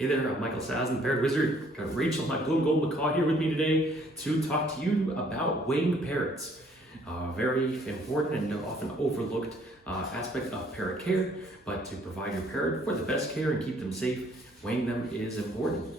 Hey there, I'm Michael Saz, the Parrot Wizard. Got Rachel, my Blue and Gold Macaw, here with me today to talk to you about weighing parrots. Very important and often overlooked aspect of parrot care, but to provide your parrot for the best care and keep them safe, weighing them is important.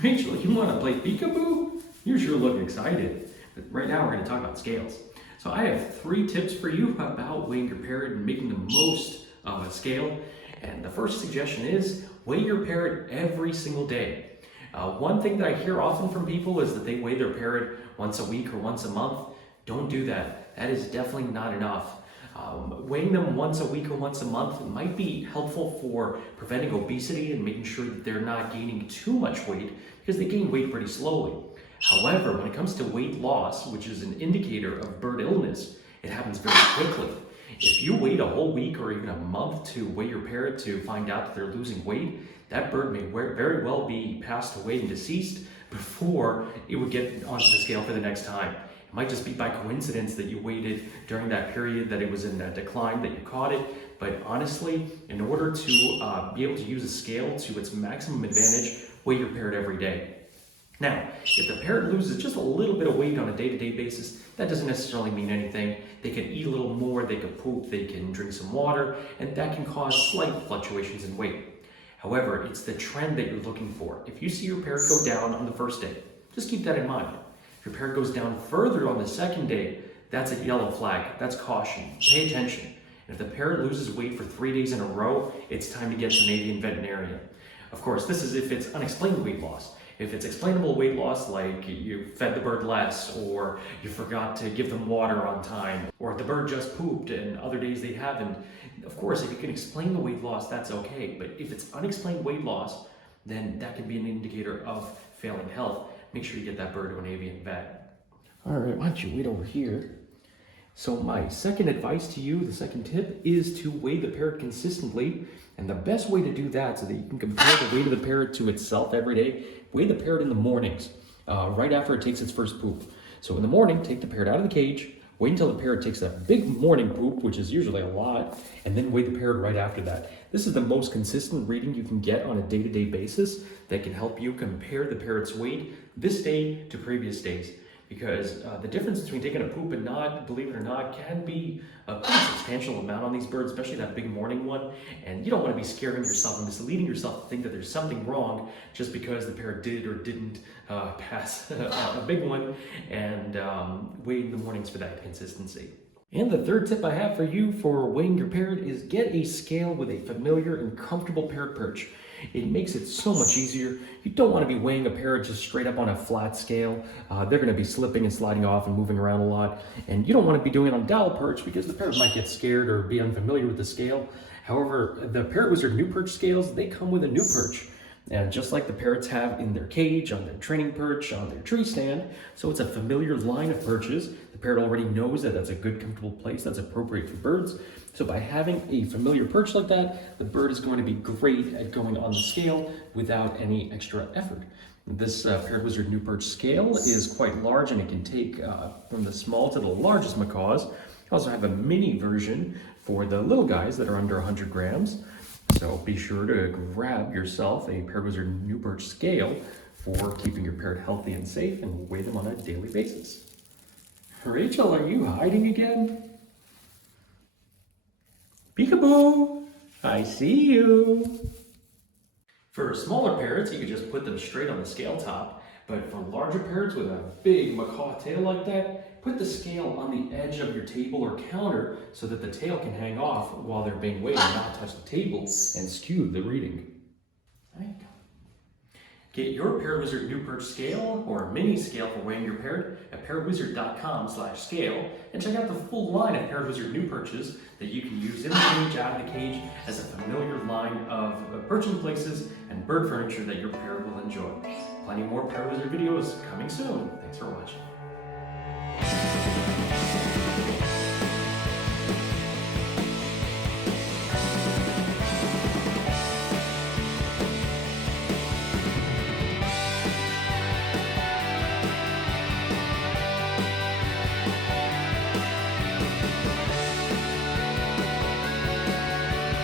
Rachel, you want to play peekaboo? You're sure looking excited. But right now we're going to talk about scales. So I have 3 tips for you about weighing your parrot and making the most of a scale. And the first suggestion is weigh your parrot every single day. One thing that I hear often from people is that they weigh their parrot once a week or once a month. Don't do that. That is definitely not enough. Weighing them once a week or once a month might be helpful for preventing obesity and making sure that they're not gaining too much weight, because they gain weight pretty slowly. However, when it comes to weight loss, which is an indicator of bird illness, it happens very quickly. If you wait a whole week or even a month to weigh your parrot to find out that they're losing weight, that bird may very well be passed away and deceased before it would get onto the scale for the next time. It might just be by coincidence that you waited during that period that it was in a decline that you caught it. But honestly, in order to be able to use a scale to its maximum advantage, weigh your parrot every day. Now, if the parrot loses just a little bit of weight on a day-to-day basis, that doesn't necessarily mean anything. They can eat a little more, they can poop, they can drink some water, and that can cause slight fluctuations in weight. However, it's the trend that you're looking for. If you see your parrot go down on the first day, just keep that in mind. If your parrot goes down further on the second day, that's a yellow flag, that's caution. Pay attention. And if the parrot loses weight for 3 days in a row, it's time to get to an avian veterinarian. Of course, this is if it's unexplained weight loss. If it's explainable weight loss, like you fed the bird less, or you forgot to give them water on time, or the bird just pooped and other days they haven't, of course, if you can explain the weight loss, that's okay. But if it's unexplained weight loss, then that can be an indicator of failing health. Make sure you get that bird to an avian vet. All right, why don't you wait over here? So my second advice to you, the second tip, is to weigh the parrot consistently. And the best way to do that so that you can compare the weight of the parrot to itself every day, weigh the parrot in the mornings, right after it takes its first poop. So in the morning, take the parrot out of the cage, wait until the parrot takes that big morning poop, which is usually a lot, and then weigh the parrot right after that. This is the most consistent reading you can get on a day-to-day basis that can help you compare the parrot's weight this day to previous days. Because the difference between taking a poop and not, believe it or not, can be a pretty substantial amount on these birds, especially that big morning one. And you don't want to be scaring yourself and misleading yourself to think that there's something wrong just because the parrot did or didn't pass a big one, and wait in the mornings for that consistency. And the third tip I have for you for weighing your parrot is get a scale with a familiar and comfortable parrot perch. It makes it so much easier. You don't want to be weighing a parrot just straight up on a flat scale. They're going to be slipping and sliding off and moving around a lot. And you don't want to be doing it on dowel perch because the parrot might get scared or be unfamiliar with the scale. However, the Parrot Wizard new perch scales, they come with a new perch. And just like the parrots have in their cage, on their training perch, on their tree stand, so it's a familiar line of perches. The parrot already knows that that's a good, comfortable place that's appropriate for birds. So by having a familiar perch like that, the bird is going to be great at going on the scale without any extra effort. This Parrot Wizard new perch scale is quite large, and it can take from the small to the largest macaws. I also have a mini version for the little guys that are under 100 grams. So be sure to grab yourself a Parrot Wizard new perch scale for keeping your parrot healthy and safe, and weigh them on a daily basis. Rachel, are you hiding again? Peekaboo! I see you! For smaller parrots, you could just put them straight on the scale top. But for larger parrots with a big macaw tail like that, put the scale on the edge of your table or counter so that the tail can hang off while they're being weighed and not touch the table and skew the reading. There you go. Get your Parrot Wizard new perch scale or mini scale for weighing your parrot at parrotwizard.com/scale, and check out the full line of Parrot Wizard new perches that you can use in the cage, out of the cage, as a familiar line of perching places and bird furniture that your parrot will enjoy. Plenty more Parrot Wizard videos coming soon. Thanks for watching.